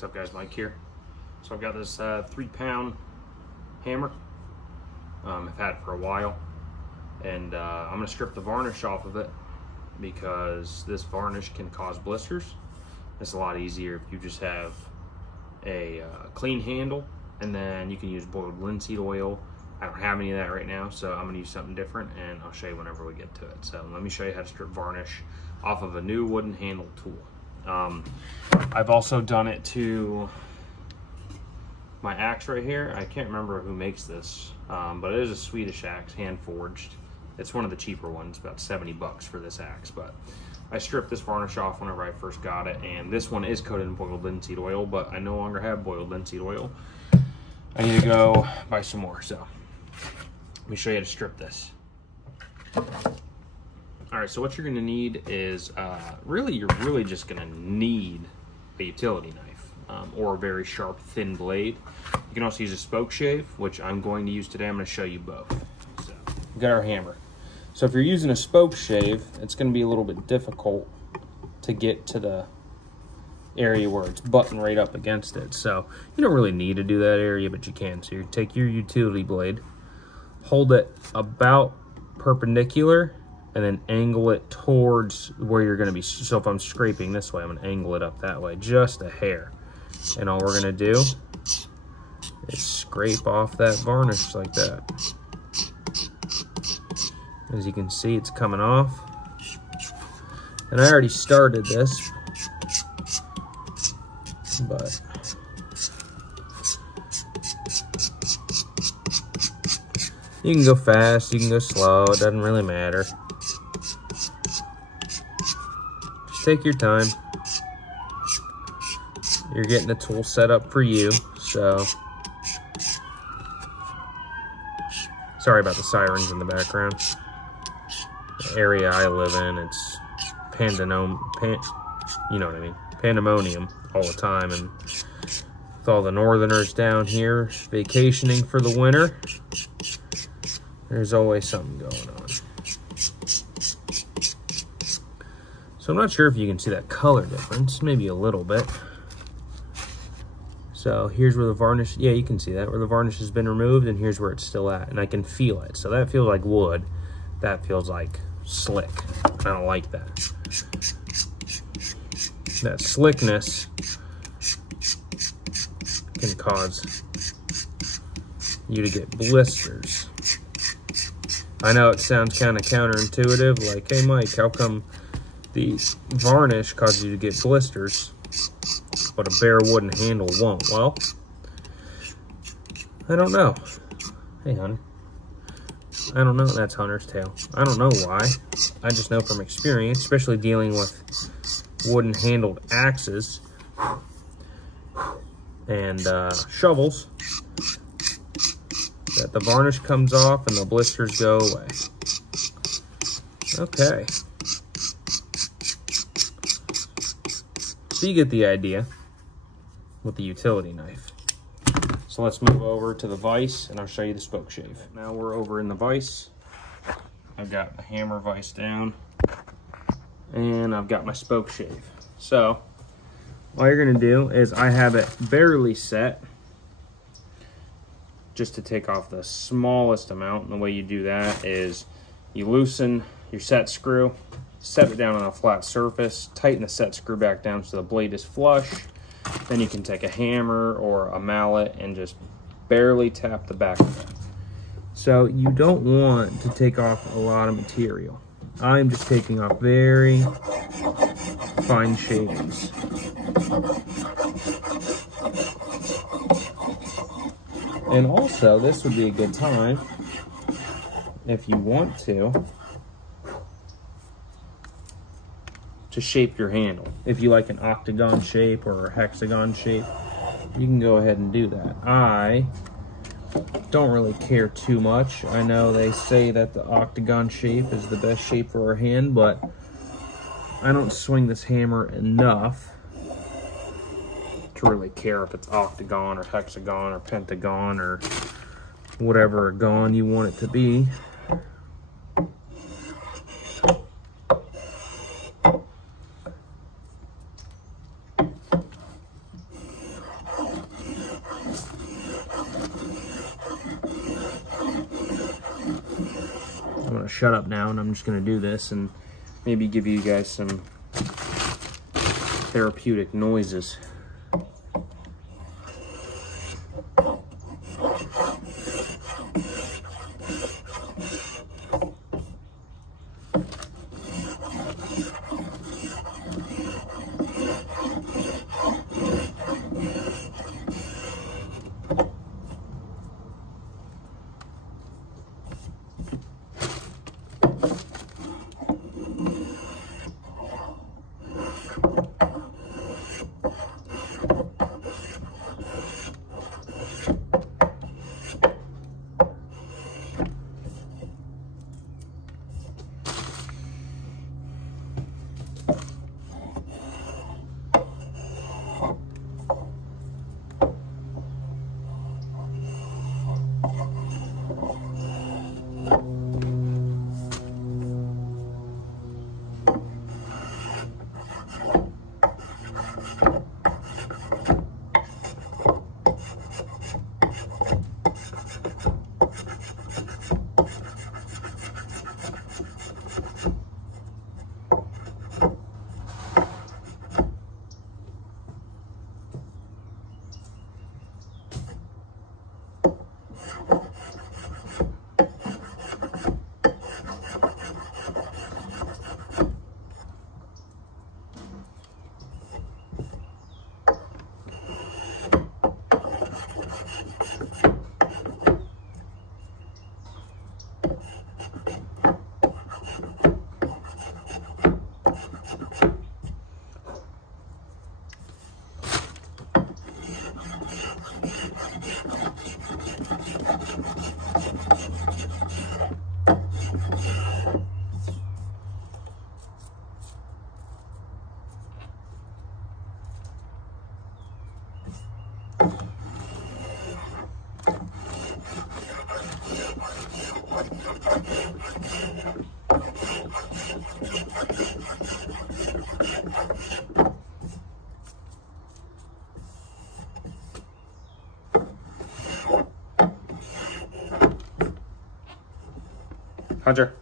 What's up guys, Mike here. So I've got this 3-pound hammer. I've had it for a while, and I'm going to strip the varnish off of it because this varnish can cause blisters. It's a lot easier if you just have a clean handle, and then you can use boiled linseed oil. I don't have any of that right now, so I'm going to use something different, and I'll show you whenever we get to it. So let me show you how to strip varnish off of a new wooden handle tool. I've also done it to my axe right here. I can't remember who makes this, but it is a Swedish axe, hand forged. It's one of the cheaper ones, about 70 bucks for this axe. But I stripped this varnish off whenever I first got it, and this one is coated in boiled linseed oil, but I no longer have boiled linseed oil. I need to go buy some more, so let me show you how to strip this. All right, so what you're gonna need is, you're really just gonna need a utility knife or a very sharp, thin blade. You can also use a spoke shave, which I'm going to use today. I'm gonna show you both. So, we've got our hammer. So if you're using a spoke shave, it's gonna be a little bit difficult to get to the area where it's buttoned right up against it. So you don't really need to do that area, but you can. So you take your utility blade, hold it about perpendicular, and then angle it towards where you're gonna be. So if I'm scraping this way, I'm gonna angle it up that way, just a hair. And all we're gonna do is scrape off that varnish like that. As you can see, it's coming off. And I already started this, but you can go fast, you can go slow, it doesn't really matter. Just take your time. You're getting the tool set up for you, so sorry about the sirens in the background. The area I live in, it's you know what I mean, pandemonium all the time, and with all the northerners down here vacationing for the winter, there's always something going on. So I'm not sure if you can see that color difference, maybe a little bit. So here's where the varnish, yeah, you can see that, where the varnish has been removed, and here's where it's still at, and I can feel it. So that feels like wood, that feels like slick. I don't like that. That slickness can cause you to get blisters. I know it sounds kind of counterintuitive, like, hey Mike, how come the varnish causes you to get blisters, but a bare wooden handle won't? Well, I don't know. Hey, honey. I don't know. That's Hunter's tail. I don't know why. I just know from experience, especially dealing with wooden handled axes and shovels, that the varnish comes off and the blisters go away. Okay. So you get the idea with the utility knife. So let's move over to the vise and I'll show you the spoke shave. Now we're over in the vise. I've got the hammer vise down and I've got my spoke shave. So all you're gonna do is, I have it barely set just to take off the smallest amount. And the way you do that is you loosen your set screw, set it down on a flat surface, tighten the set screw back down so the blade is flush. Then you can take a hammer or a mallet and just barely tap the back of it. So you don't want to take off a lot of material. I'm just taking off very fine shavings. And also, this would be a good time, if you want to shape your handle. If you like an octagon shape or a hexagon shape, you can go ahead and do that. I don't really care too much. I know they say that the octagon shape is the best shape for our hand, but I don't swing this hammer enough to really care if it's octagon or hexagon or pentagon or whatever gon you want it to be. shut up now, and I'm just gonna do this and maybe give you guys some therapeutic noises. Hunter.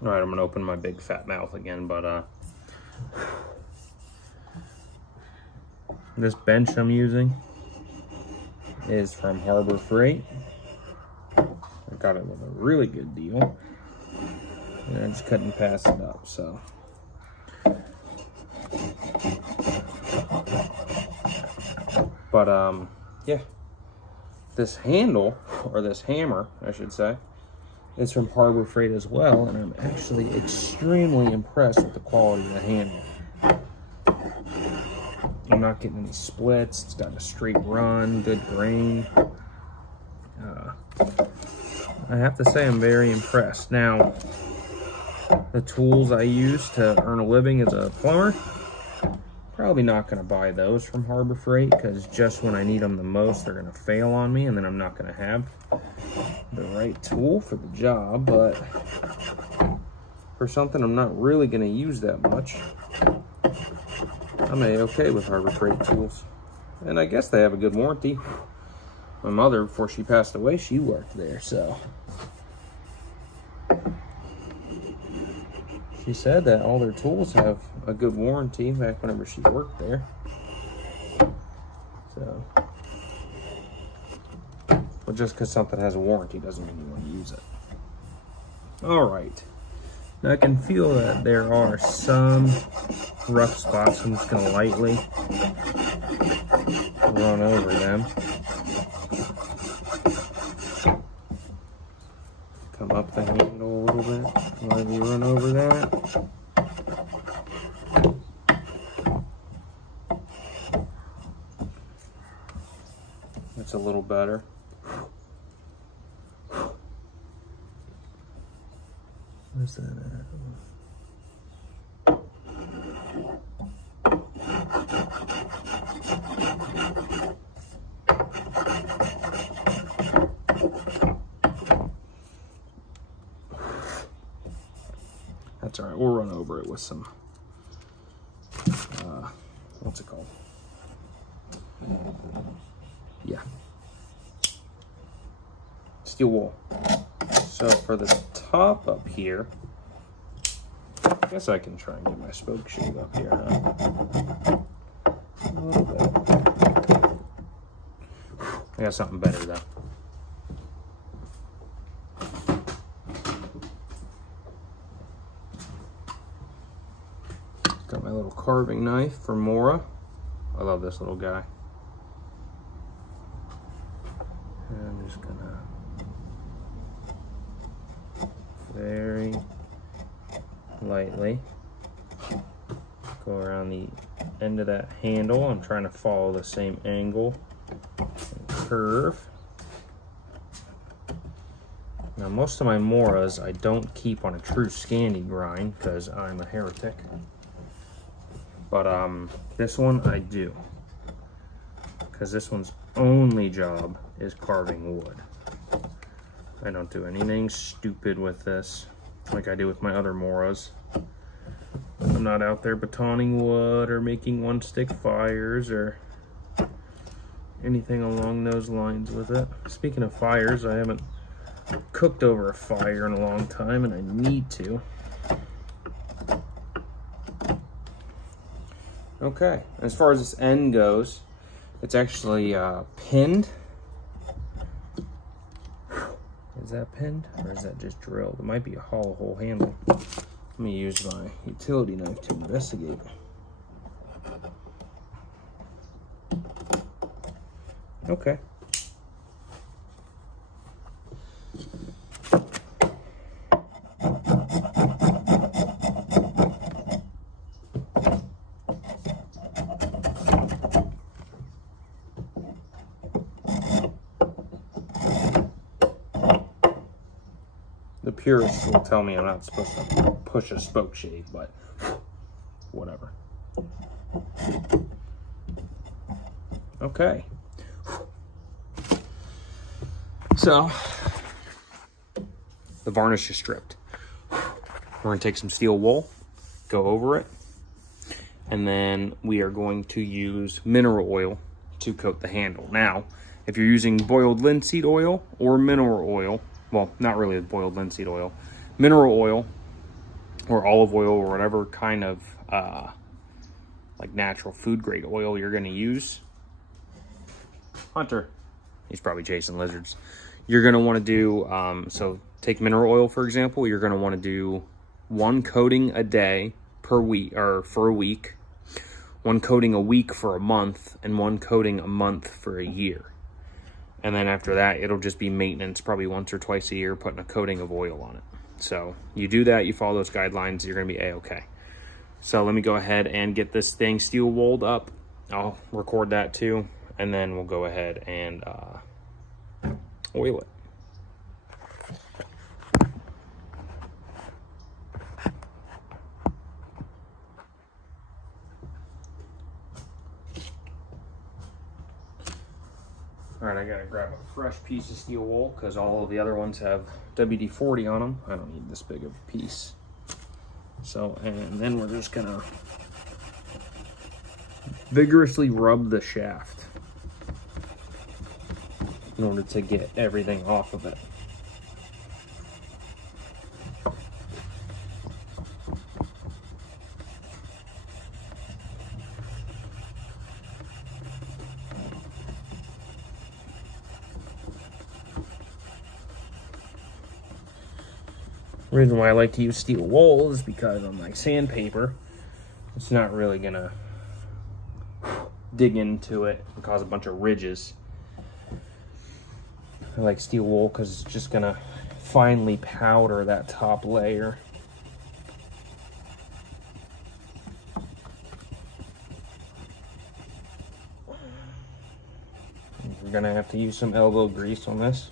All right, I'm gonna open my big fat mouth again, but this bench I'm using is from Harbor Freight. I got it with a really good deal, and I just couldn't pass it up, so. But yeah, this handle, or this hammer, I should say, is from Harbor Freight as well, and I'm actually extremely impressed with the quality of the handle. I'm not getting any splits. It's got a straight run, good grain. I have to say I'm very impressed. Now, the tools I use to earn a living as a plumber, probably not going to buy those from Harbor Freight, because just when I need them the most, they're going to fail on me, and then I'm not going to have the right tool for the job. But for something I'm not really going to use that much, I'm okay with Harbor Freight tools. And I guess they have a good warranty. My mother, before she passed away, she worked there, so She said that all their tools have a good warranty back whenever she worked there. So, but just because something has a warranty doesn't mean you want to use it. All right. Now I can feel that there are some rough spots. I'm just going to lightly run over them. Come up the handle a little bit. Lightly run over that. That's a little better. Where's that at? That's all right. We'll run over it with some, what's it called? Yeah. Steel wool. So for the top up here, I guess I can try and get my spoke shave up here, huh? A little bit. I got something better though. Got my little carving knife from Mora. I love this little guy. And I'm just gonna very lightly go around the end of that handle. I'm trying to follow the same angle and curve. Now most of my Moras I don't keep on a true Scandi grind because I'm a heretic. But this one I do, because this one's only job is carving wood. I don't do anything stupid with this like I do with my other Moras. I'm not out there batoning wood or making one stick fires or anything along those lines with it. Speaking of fires, I haven't cooked over a fire in a long time and I need to. Okay, as far as this end goes, it's actually pinned. Is that pinned or is that just drilled? It might be a hollow hole handle. Let me use my utility knife to investigate. Okay. The purists will tell me I'm not supposed to push a spoke shave, but whatever. Okay. So, the varnish is stripped. We're going to take some steel wool, go over it, and then we are going to use mineral oil to coat the handle. Now, if you're using boiled linseed oil or mineral oil, well, not really boiled linseed oil, mineral oil or olive oil or whatever kind of like natural food grade oil you're going to use. Hunter, he's probably chasing lizards. You're going to want to do, so take mineral oil for example, you're going to want to do 1 coating a day per week, or for a week, 1 coating a week for a month, and 1 coating a month for a year. And then after that, it'll just be maintenance, probably once or twice a year, putting a coating of oil on it. So you do that, you follow those guidelines, you're gonna be A-okay. So let me go ahead and get this thing steel wooled up. I'll record that too, and then we'll go ahead and oil it. All right, I gotta grab a fresh piece of steel wool because all of the other ones have WD-40 on them. I don't need this big of a piece. So, and then we're just gonna vigorously rub the shaft in order to get everything off of it. The reason why I like to use steel wool is because on my sandpaper, it's not really gonna dig into it and cause a bunch of ridges. I like steel wool because it's just gonna finely powder that top layer. We're gonna have to use some elbow grease on this.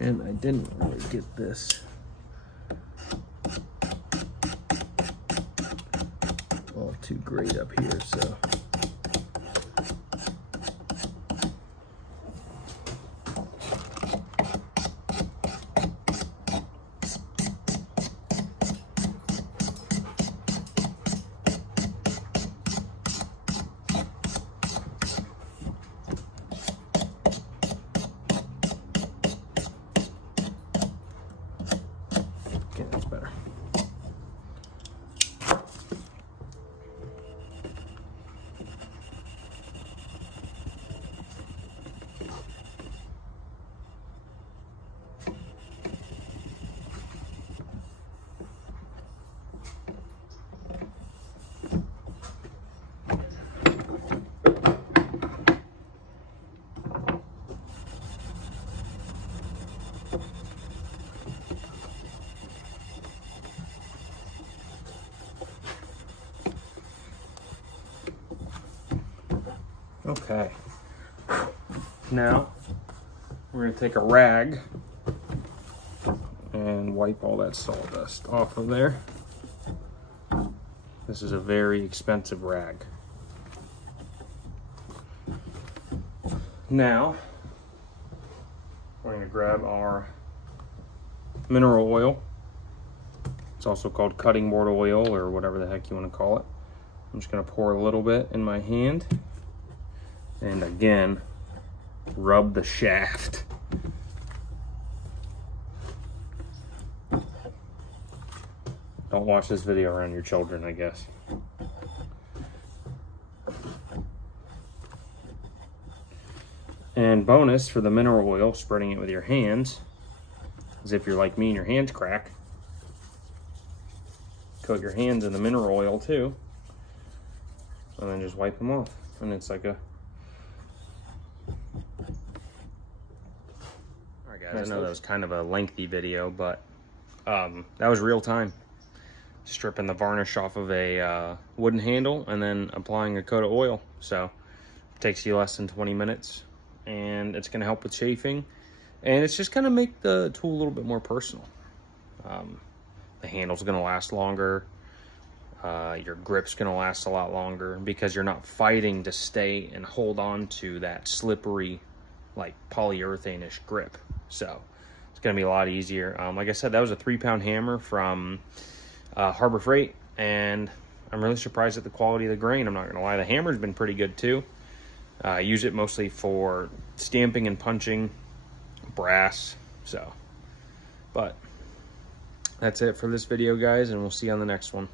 And I didn't really get this all too great up here, so. Okay, that's better. Okay, now we're going to take a rag and wipe all that sawdust off of there. This is a very expensive rag. Now we're going to grab our mineral oil. It's also called cutting board oil or whatever the heck you want to call it. I'm just going to pour a little bit in my hand. And again, rub the shaft. Don't watch this video around your children, I guess. And bonus for the mineral oil, spreading it with your hands, as if you're like me and your hands crack. Coat your hands in the mineral oil too, and then just wipe them off. And it's like a... I know that was kind of a lengthy video, but that was real time. Stripping the varnish off of a wooden handle and then applying a coat of oil. So it takes you less than 20 minutes, and it's going to help with chafing, and it's just going to make the tool a little bit more personal. The handle's going to last longer. Your grip's going to last a lot longer because you're not fighting to stay and hold on to that slippery, like polyurethane-ish grip. So it's going to be a lot easier. Like I said, that was a 3-pound hammer from Harbor Freight, and I'm really surprised at the quality of the grain. I'm not going to lie. The hammer's been pretty good too. I use it mostly for stamping and punching brass. So, but that's it for this video, guys, and we'll see you on the next one.